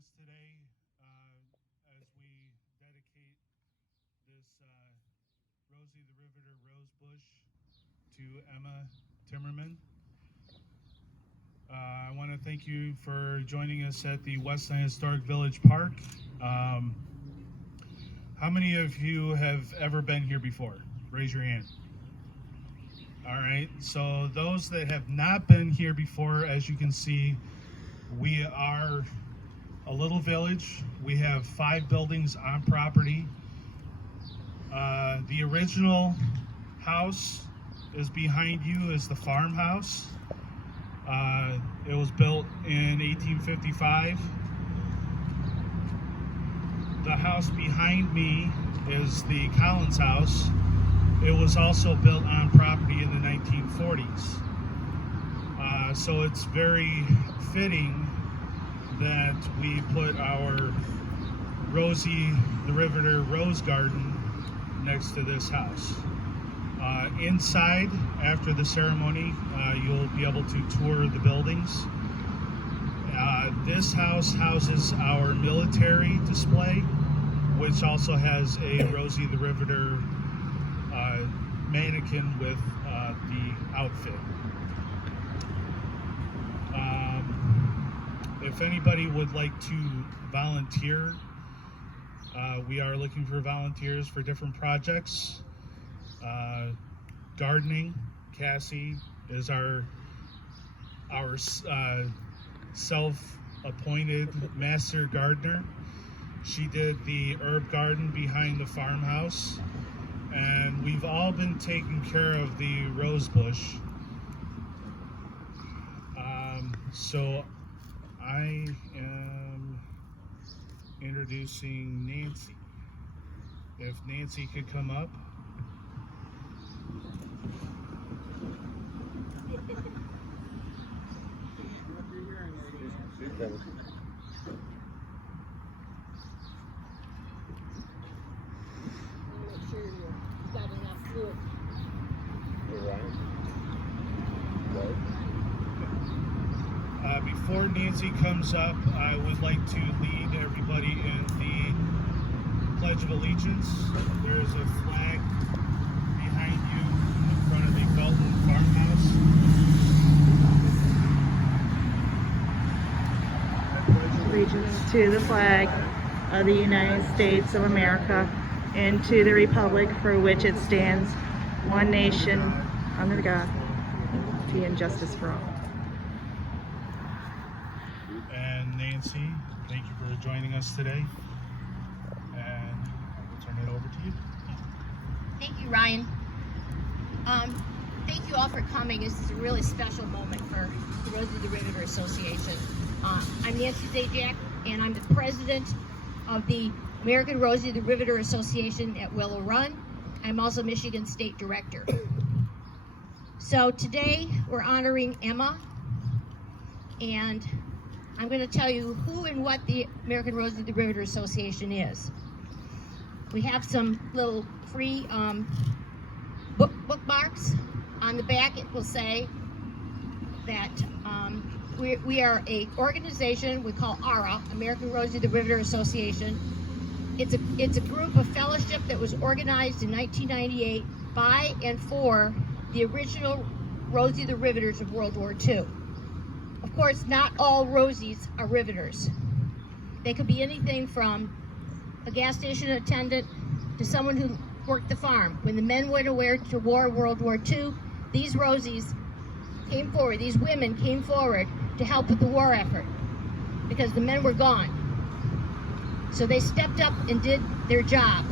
us today as we dedicate this Rosie the Riveter Rosebush to Emma Timmermann. I want to thank you for joining us at the Westland Historic Village Park. How many of you have ever been here before? Raise your hand. All right, so those that have not been here before, as you can see, we are a little village. We have 5 buildings on property. The original house is behind you, is the farmhouse. It was built in 1855. The house behind me is the Collins house. It was also built on property in the 1940s. So it's very fitting that we put our Rosie the Riveter rose garden next to this house. Inside, after the ceremony, you'll be able to tour the buildings. This house houses our military display, which also has a Rosie the Riveter mannequin with the outfit. If anybody would like to volunteer, we are looking for volunteers for different projects. Gardening, Cassie is our self-appointed master gardener. She did the herb garden behind the farmhouse, and we've all been taking care of the Rosebush. So I am introducing Nancy. If Nancy could come up. Before Nancy comes up, I would like to lead everybody in the Pledge of Allegiance. There's a flag behind you in front of the Belton farmhouse. Allegiance to the flag of the United States of America and to the republic for which it stands, one nation, under God, liberty and justice for all. And Nancy, thank you for joining us today. And I'll turn it over to you. Thank you, Ryan. Thank you all for coming. This is a really special moment for the Rosie the Riveter Association. I'm Nancy Zajac, and I'm the president of the American Rosie the Riveter Association at Willow Run. I'm also Michigan State Director. So today we're honoring Emma, and I'm going to tell you who and what the American Rosie the Riveter Association is. We have some little free bookmarks. On the back it will say that we are a organization we call ARA, American Rosie the Riveter Association. It's a group of fellowship that was organized in 1998 by and for the original Rosie the Riveters of World War II. Of course, not all Rosies are riveters. They could be anything from a gas station attendant to someone who worked the farm. When the men went away to war, World War II, these Rosies came forward, these women came forward to help with the war effort because the men were gone. So they stepped up and did their job,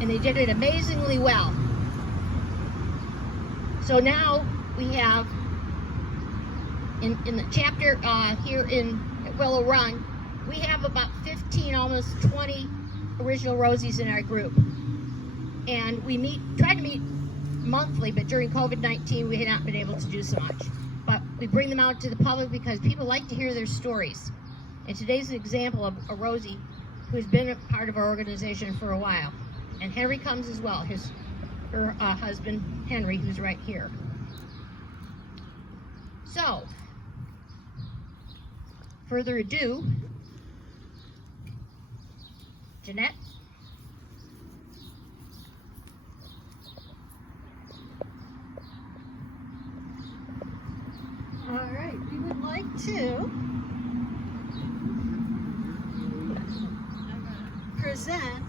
and they did it amazingly well. So now we have, in the chapter here at Willow Run, we have about 15, almost 20 original Rosies in our group. And we try to meet monthly, but during COVID-19 we had not been able to do so much. But we bring them out to the public because people like to hear their stories. And today's an example of a Rosie who's been a part of our organization for a while. And Henry comes as well, her husband Henry, who's right here. So, further ado, Jeanette? All right, we would like to present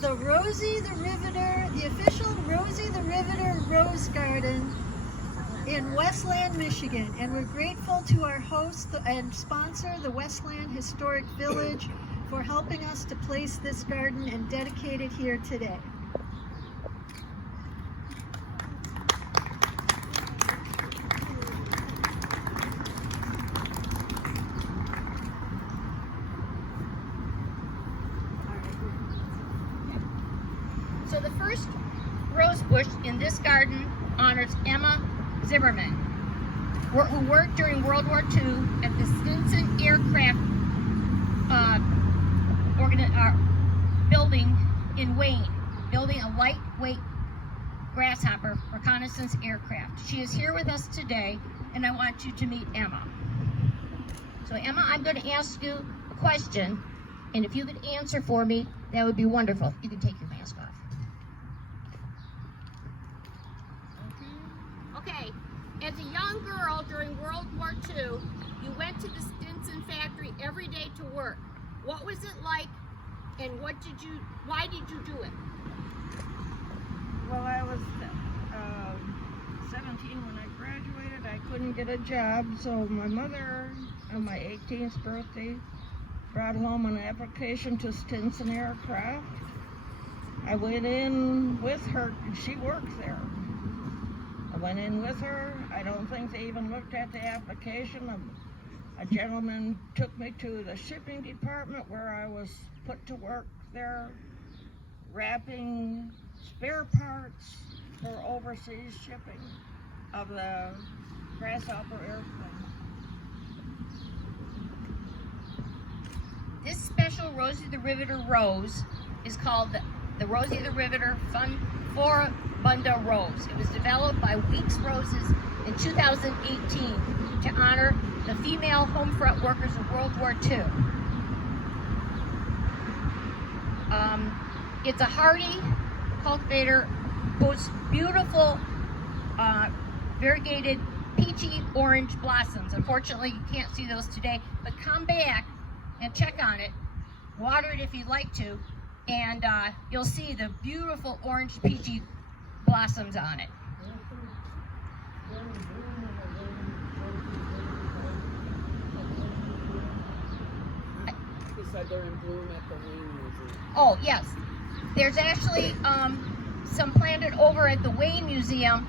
the Rosie the Riveter, the official Rosie the Riveter Rose Garden in Westland, Michigan. And we're grateful to our host and sponsor, the Westland Historic Village, for helping us to place this garden and dedicate it here today. So the first rose bush in this garden honors Emma Zimmerman, who worked during World War II at the Stinson aircraft building in Wayne, building a lightweight grasshopper reconnaissance aircraft. She is here with us today, and I want you to meet Emma. So Emma, I'm going to ask you a question, and if you could answer for me, that would be wonderful. You can take your mask off. Okay, as a young girl during World War II, you went to the Stinson factory every day to work. What was it like, and why did you do it? Well, I was 17 when I graduated. I couldn't get a job, so my mother, on my 18th birthday, brought home an application to Stinson Aircraft. I went in with her, and she worked there. I went in with her. I don't think they even looked at the application. A gentleman took me to the shipping department where I was put to work there, wrapping spare parts for overseas shipping of the Grasshopper airplane. This special Rosie the Riveter rose is called the Rosie the Riveter Floribunda Rose. It was developed by Weeks Roses in 2018 to honor the female home front workers of World War II. It's a hardy cultivator, boasts beautiful variegated peachy orange blossoms. Unfortunately, you can't see those today, but come back and check on it. Water it if you'd like to, and you'll see the beautiful orange peachy blossoms on it. You said they're in bloom at the Wayne Museum. Oh, yes. There's actually some planted over at the Wayne Museum,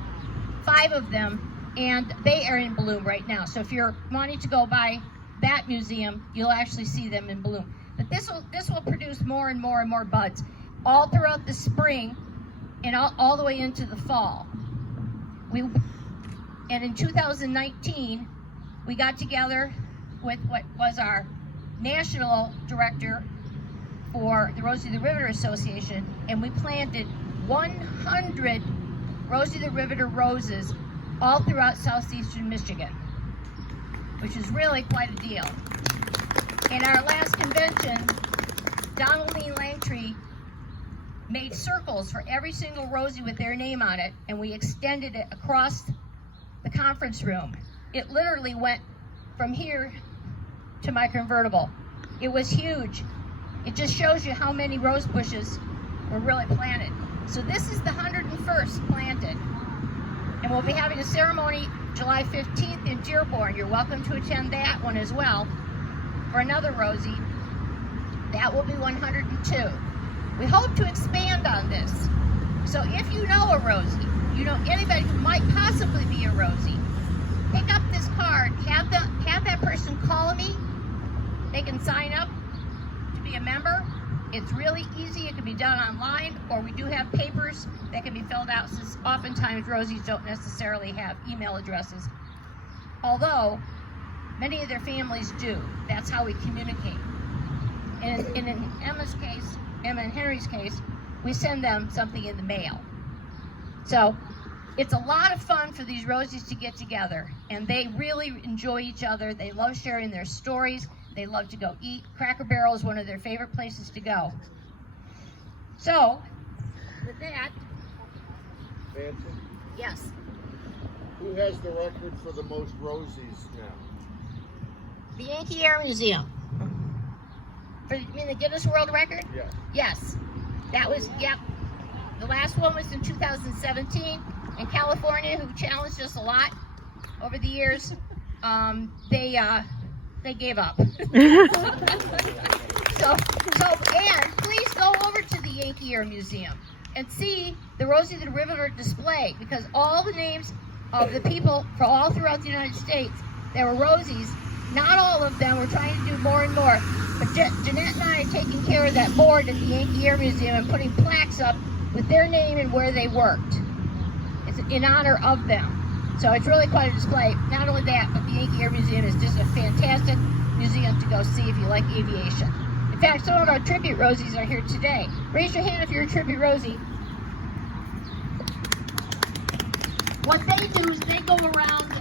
5 of them, and they are in bloom right now. So if you're wanting to go by that museum, you'll actually see them in bloom. But this will produce more and more and more buds all throughout the spring and all the way into the fall. And in 2019, we got together with what was our national director for the Rosie the Riveter Association, and we planted 100 Rosie the Riveter roses all throughout southeastern Michigan, which is really quite a deal. In our last convention, Donald Lee Langtree made circles for every single Rosie with their name on it, and we extended it across the conference room. It literally went from here to my convertible. It was huge. It just shows you how many rose bushes were really planted. So this is the 101st planted. And we'll be having a ceremony July 15th in Dearborn. You're welcome to attend that one as well. For another Rosie, that will be 102. We hope to expand on this. So if you know a Rosie, you know anybody who might possibly be a Rosie, pick up this card, have that person call me. They can sign up to be a member. It's really easy. It can be done online, or we do have papers that can be filled out, since oftentimes Rosies don't necessarily have email addresses. Although, many of their families do. That's how we communicate. And in Emma's case, Emma and Henry's case, we send them something in the mail. So, it's a lot of fun for these Rosies to get together, and they really enjoy each other. They love sharing their stories. They love to go eat. Cracker Barrel is one of their favorite places to go. So, with that, Nancy, yes, who has the record for the most Rosies now? the Yankee Air Museum. You mean the Guinness World Record? Yeah. Yes. That was, yep. The last one was in 2017. In California, who challenged us a lot over the years, they gave up. And please go over to the Yankee Air Museum and see the Rosie the Riveter display, because all the names of the people for all throughout the United States that were Rosies, not all of them, we're trying to do more and more, but Jeanette and I are taking care of that board at the Yankee Air Museum and putting plaques up with their name and where they worked. It's in honor of them. So it's really quite a display. Not only that, but the Yankee Air Museum is just a fantastic museum to go see if you like aviation. In fact, some of our tribute Rosies are here today. Raise your hand if you're a tribute Rosie. What they do is they go around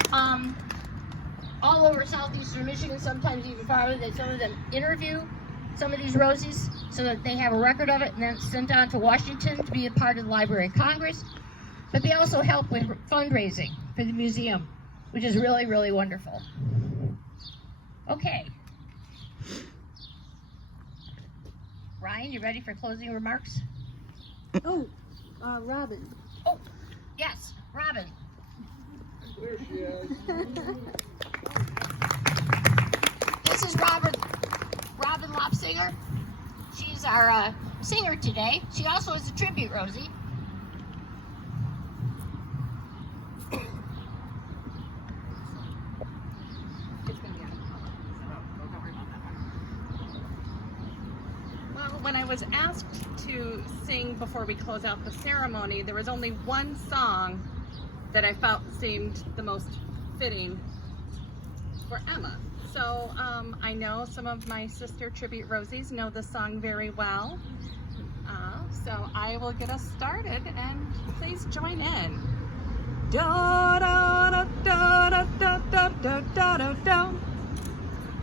all over southeastern Michigan, sometimes even farther. Some of them interview some of these Rosies so that they have a record of it, and then it's sent on to Washington to be a part of the Library of Congress. But they also help with fundraising for the museum, which is really, really wonderful. Okay. Ryan, you ready for closing remarks? Oh, Robin. Oh, yes, Robin. There she is. This is Robin Lopsinger. She's our singer today. She also is a tribute Rosie. When I was asked to sing before we close out the ceremony, there was only one song that I felt seemed the most fitting for Emma. So I know some of my sister tribute Rosies know the song very well. So I will get us started, and please join in. Da da da da da da da da da da da.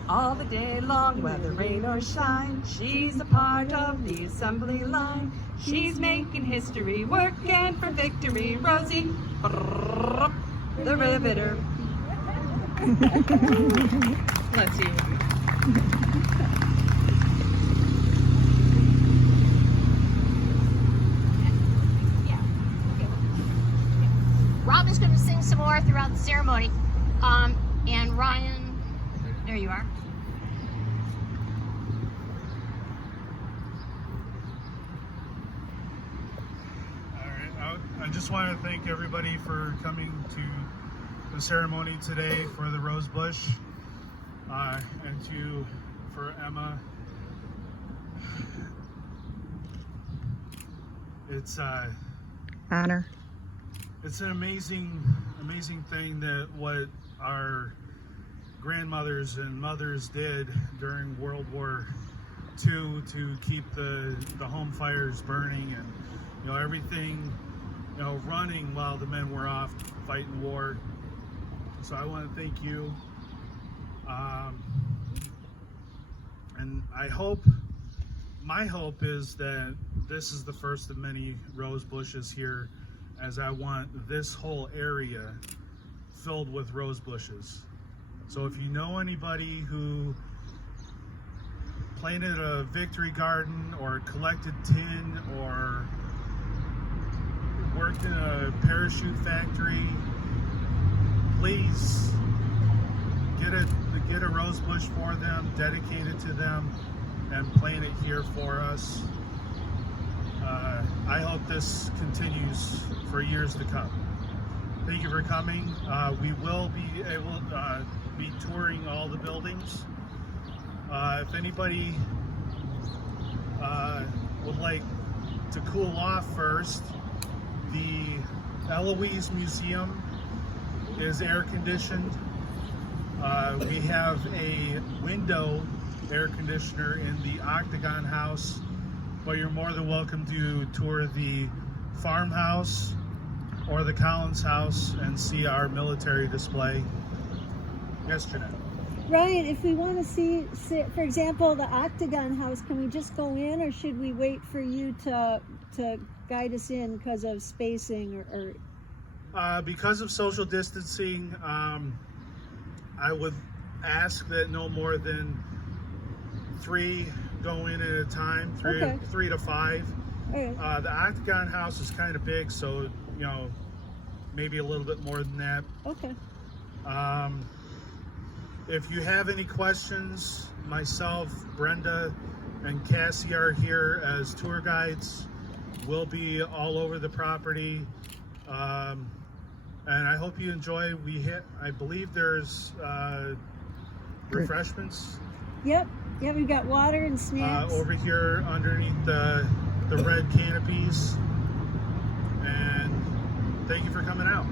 All the day long, whether rain or shine, she's a part of the assembly line. She's making history, working for victory. Rosie the Riveter. Let's see. Robin's going to sing some more throughout the ceremony. And Ryan, there you are. I just want to thank everybody for coming to the ceremony today for the Rosebush, and for Emma. It's Honor. It's an amazing thing that what our grandmothers and mothers did during World War II to keep the home fires burning, and everything running while the men were off fighting war. So I want to thank you, and my hope is that this is the first of many rose bushes here, as I want this whole area filled with rose bushes. So if you know anybody who planted a victory garden or collected tin or worked in a parachute factory, please get a rose bush for them, dedicate it to them, and plant it here for us. I hope this continues for years to come. Thank you for coming. We will be able be touring all the buildings. If anybody would like to cool off first, the Eloise Museum is air conditioned. We have a window air conditioner in the Octagon House, but you're more than welcome to tour the farmhouse or the Collins House and see our military display. Yes, Jeanette? Ryan, if we want to see, for example, the Octagon House, can we just go in, or should we wait for you to guide us in because of spacing or Because of social distancing, I would ask that no more than 3 go in at a time, Okay. 3 to 5. all right. The Octagon House is kind of big, so maybe a little bit more than that. Okay. If you have any questions, myself, Brenda, and Cassie are here as tour guides. We'll be all over the property, and I hope you enjoy. I believe there's refreshments Yep. Yeah, we've got water and snacks. over here underneath the red canopies. And thank you for coming out.